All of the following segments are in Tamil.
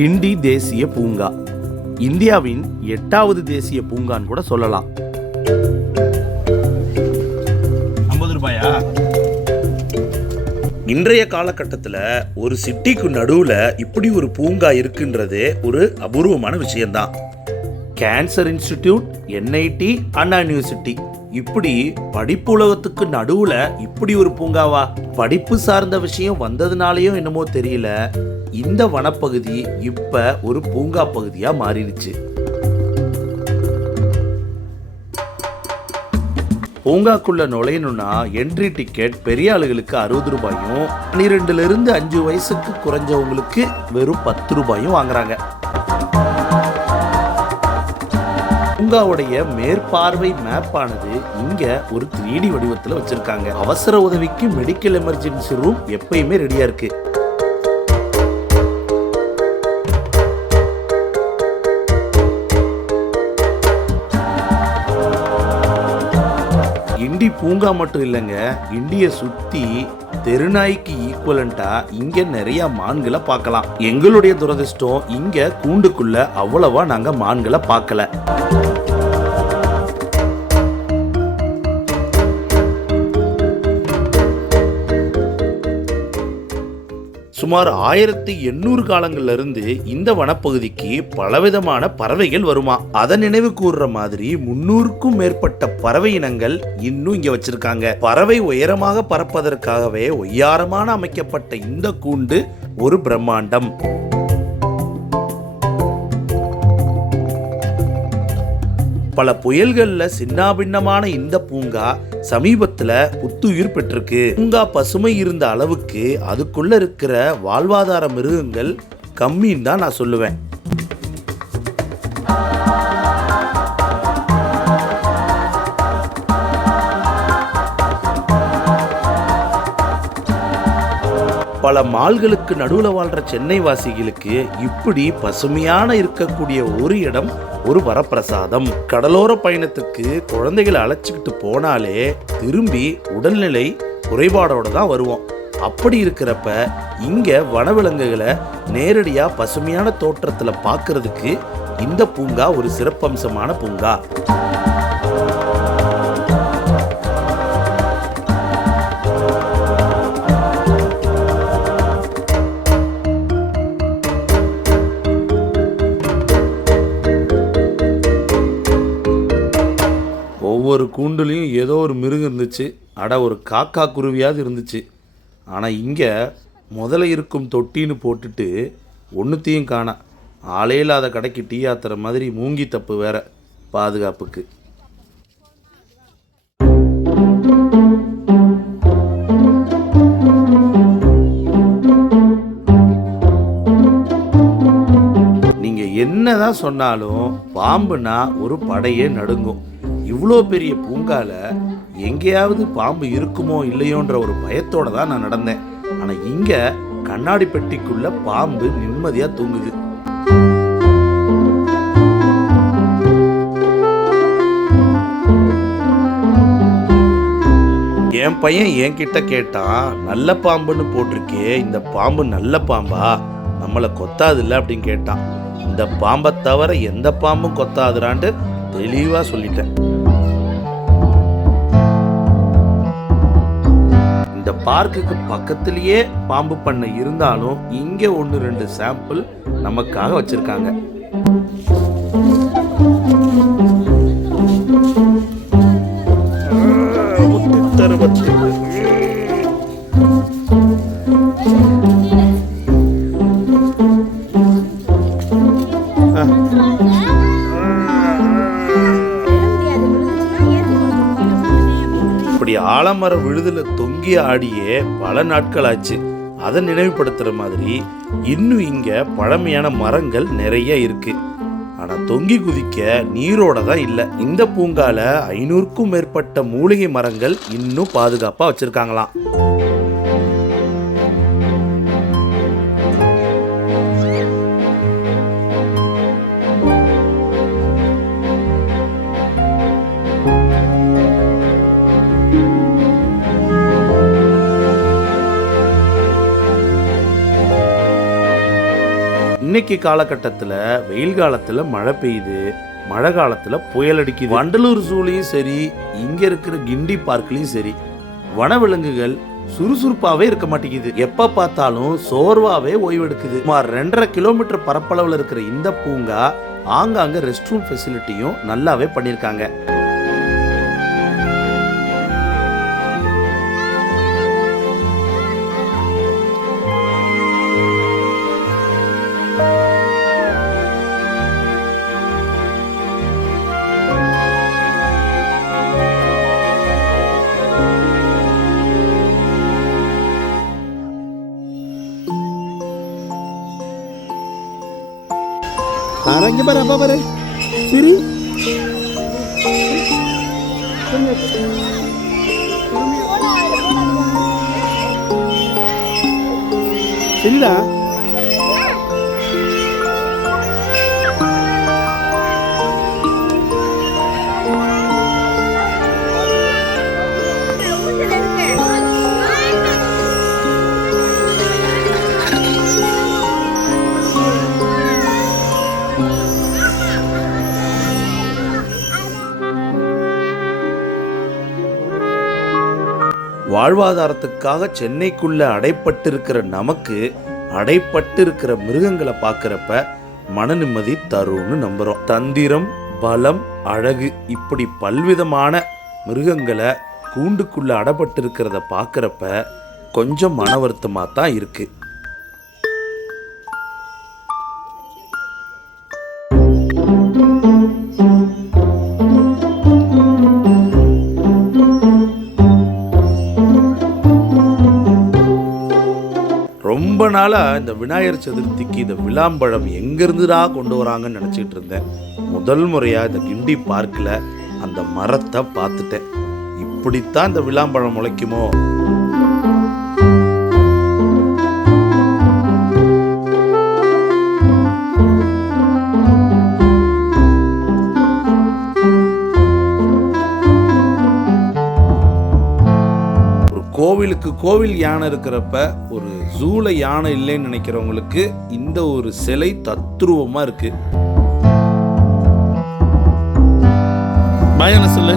கிண்டி தேசிய பூங்கா இந்தியாவின் 8வது தேசிய பூங்கான்னு கூட சொல்லலாம். 50 ரூபாயா? இன்றைய காலகட்டத்தில் ஒரு சிட்டிக்கு நடுவில் இப்படி ஒரு பூங்கா இருக்குன்றதே ஒரு அபூர்வமான விஷயம்தான். கேன்சர் இன்ஸ்டிடியூட், என்ஐடி, அண்ணா யூனிவர்சிட்டி, இப்படி படிப்பு உலகத்துக்கு நடுவுல இப்படி ஒரு பூங்காவா? படிப்பு சார்ந்த விஷயம் வந்ததுனாலயும் என்னமோ தெரியல, இந்த வனப்பகுதி இப்ப ஒரு பூங்கா பகுதியா மாறிடுச்சு. பூங்காக்குள்ள நுழையணும்னா என்ட்ரி டிக்கெட் பெரிய ஆளுகளுக்கு 60 ரூபாயும், 12ல இருந்து 5 வயசுக்கு குறைஞ்சவங்களுக்கு வெறும் 10 ரூபாயும் வாங்குறாங்க. பூங்காவுடைய மேற்பார்வை மேப் ஆனது இங்க ஒரு 3D வடிவத்தில் வச்சிருக்காங்க. அவசர உதவிக்கு மெடிக்கல் எமர்ஜென்சி ரூம் எப்பயுமே ரெடியா இருக்கு. கிண்டி பூங்கா மட்டும் இல்லைங்க, கிண்டிய சுத்தி தெருநாய்க்கு ஈக்குவலண்டா இங்க நிறைய மான்களை பார்க்கலாம். எங்களுடைய துரதிர்ஷ்டம் இங்க கூண்டுக்குள்ள அவ்வளவா நாங்க மான்களை பார்க்கல. சுமார் 1800 காலங்கள்ல இருந்து இந்த வனப்பகுதிக்கு பலவிதமான பறவைகள் வருமா. அதை நினைவு கூறுற மாதிரி 300க்கும் மேற்பட்ட பறவை இனங்கள் இன்னும் இங்க வச்சிருக்காங்க. பறவை உயரமாக பறப்பதற்காகவே ஒய்யாரமான அமைக்கப்பட்ட இந்த கூண்டு ஒரு பிரம்மாண்டம். பல புயல்கள்ல சின்னாபின்னமான இந்த பூங்கா சமீபத்துல புத்துயிர் பெற்றிருக்கு. பூங்கா பசுமை இருந்த அளவுக்கு அதுக்குள்ள இருக்கிற வாழ்வாதார மிருகங்கள் கம்மின்னு தான் நான் சொல்லுவேன். பல மால்களுக்கு நடுவில் வாழ்ற சென்னை வாசிகளுக்கு இப்படி பசுமையான இருக்கக்கூடிய ஒரு இடம் ஒரு வரப்பிரசாதம். கடலோர பயணத்துக்கு குழந்தைகளை அழைச்சிக்கிட்டு போனாலே திரும்பி உடல்நிலை குறைபாடோட தான் வருவோம். அப்படி இருக்கிறப்ப இங்க வனவிலங்குகளை நேரடியா பசுமையான தோற்றத்துல பார்க்கறதுக்கு இந்த பூங்கா ஒரு சிறப்பம்சமான பூங்கா. ஒவ்வொரு கூண்டுலையும் ஏதோ ஒரு மிருகம் இருந்துச்சு. ஒரு காக்கா குருவியாவது இருந்துச்சு. ஆனால் இங்கே முதல்ல இருக்கும் தொட்டின்னு போட்டுட்டு ஒன்றுத்தையும் காணா. ஆளே இல்லாத கடைக்கு டீ ஆத்துற மாதிரி மூங்கி தப்பு வேற பாதுகாப்புக்கு. நீங்கள் என்னதான் சொன்னாலும் பாம்புனா ஒரு படையே நடுங்கும். இவ்வளோ பெரிய பூங்கால எங்கேயாவது பாம்பு இருக்குமோ இல்லையோன்ற ஒரு பயத்தோட தான் நான் நடந்தேன். ஆனா இங்க கண்ணாடி பெட்டிக்குள்ள பாம்பு நிம்மதியா தூங்குது. என் பையன் என்கிட்ட கேட்டான், நல்ல பாம்புன்னு போட்டிருக்கே, இந்த பாம்பு நல்ல பாம்பா, நம்மளை கொத்தாதுல்ல அப்படின்னு கேட்டான். இந்த பாம்பை தவிர எந்த பாம்பும் கொத்தாதுரான்ட்டு தெளிவா சொல்லிட்டேன். இந்த பார்க்குக்கு பக்கத்திலேயே பாம்பு பண்ணை இருந்தாலும் இங்க 1-2 சாம்பிள் நமக்காக வச்சிருக்காங்க. ஆலமர விழுதுல தொங்கி ஆடியே பல நாட்கள் ஆச்சு. அதை நினைவுபடுத்துற மாதிரி இன்னும் இங்க பழமையான மரங்கள் நிறைய இருக்கு. ஆனா தொங்கி குதிக்க நீரோட தான் இல்லை. இந்த பூங்கால 500க்கும் மேற்பட்ட மூலிகை மரங்கள் இன்னும் பாதுகாப்பா வச்சிருக்காங்களாம். இன்னைக்கு இன்னைக்கு காலகட்டத்தில் வெயில் காலத்தில் மழை பெய்யுது, மழை காலத்தில் புயல் அடிக்குது. வண்டலூர் ஜூலையும் சரி, இங்கே இருக்கிற கிண்டி பார்க்லையும் சரி, வனவிலங்குகள் சுறுசுறுப்பாகவே இருக்க மாட்டேங்குது. எப்போ பார்த்தாலும் சோர்வாகவே ஓய்வெடுக்குது. சுமார் 2.5 கிலோமீட்டர் பரப்பளவில் இருக்கிற இந்த பூங்கா ஆங்காங்க ரெஸ்ட் ரூம் ஃபெசிலிட்டியும் நல்லாவே பண்ணியிருக்காங்க. Arangnya pada apa pada? Siri? Siri dah. வாழ்வாதாரத்துக்காக சென்னைக்குள்ள அடைப்பட்டிருக்கிற நமக்கு அடைப்பட்டிருக்கிற மிருகங்களை பார்க்குறப்ப மன நிம்மதி தரும்னு நம்புகிறோம். தந்திரம், பலம், அழகு இப்படி பல்விதமான மிருகங்களை கூண்டுக்குள்ள அடைப்பட்டிருக்கிறத பார்க்குறப்ப கொஞ்சம் மன வருத்தமாக தான் இருக்கு. ரொம்ப நாளாக இந்த விநாயகர் சதுர்த்திக்கு இந்த விளாம்பழம் எங்கேருந்துடா கொண்டு வராங்கன்னு நினச்சிட்டு இருந்தேன். முதல் முறையாக இந்த கிண்டி பார்க்கில் அந்த மரத்தை பார்த்துட்டேன். இப்படித்தான் இந்த விளாம்பழம் முளைக்குமோ? கோவிலுக்கு கோவில் யானை இருக்கிறப்ப ஒரு ஜூல யானை இல்லைன்னு நினைக்கிறவங்களுக்கு இந்த ஒரு சிலை தத்ரூபமா இருக்கு. Bayar சொல்லு.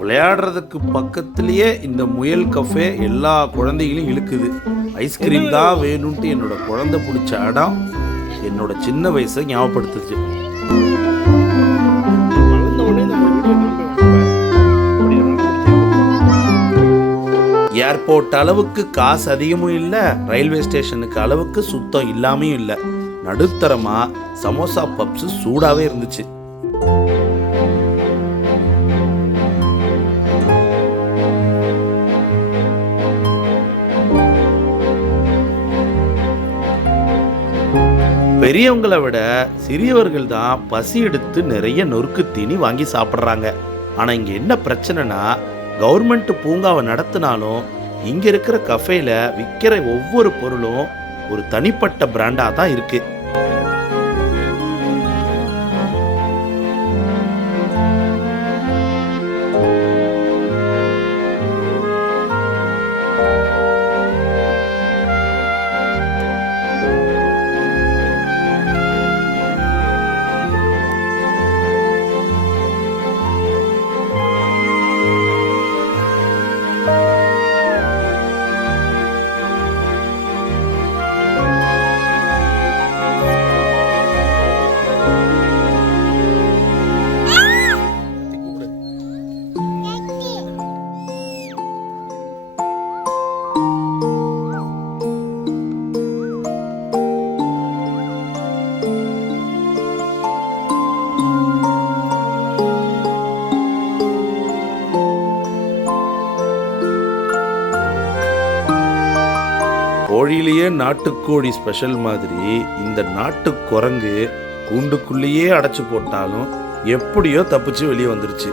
விளையாடுறதுக்கு பக்கத்திலேயே இந்த முயல் கஃபே எல்லா குழந்தைகளையும் இழுக்குது. ஐஸ்கிரீம் தான் வேணும்ட்டு என்னோட குழந்தை பிடிச்ச இடம் என்னோட சின்ன வயசை ஞாபகப்படுத்துச்சு. ஏர்போர்ட் அளவுக்கு காசு அதிகமும் இல்லை, ரயில்வே ஸ்டேஷனுக்கு அளவுக்கு சுத்தம் இல்லாமையும் இல்லை. நடுத்தரமா சமோசா பப்ஸ் சூடாவே இருந்துச்சு. பெரியவங்களை விட சிறியவர்கள் தான் பசி எடுத்து நிறைய நொறுக்கு தீனி வாங்கி சாப்பிட்றாங்க. ஆனால் இங்கே என்ன பிரச்சனைனா, கவர்மெண்ட் பூங்காவை நடத்தினாலும் இங்கே இருக்கிற கஃபேல விற்கிற ஒவ்வொரு பொருளும் ஒரு தனிப்பட்ட பிராண்டாக தான் இருக்கு. கோழியிலேயே நாட்டுக்கோழி ஸ்பெஷல் மாதிரி இந்த நாட்டு குரங்கு கூண்டுக்குள்ளேயே அடைச்சு போட்டாலும் எப்படியோ தப்பிச்சு வெளியே வந்துருச்சு.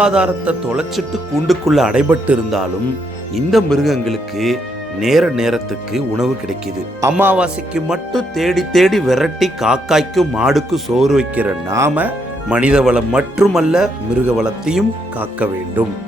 வாழ்வாதாரத்தை தொலைச்சிட்டு கூண்டுக்குள்ள அடைபட்டு இருந்தாலும் இந்த மிருகங்களுக்கு நேரத்துக்கு உணவு கிடைக்குது. அமாவாசைக்கு மட்டும் தேடி தேடி விரட்டி காக்காய்க்கும் மாடுக்கும் சோறு வைக்கிற நாம மனித வளம் மட்டுமல்ல மிருக வளத்தையும் காக்க வேண்டும்.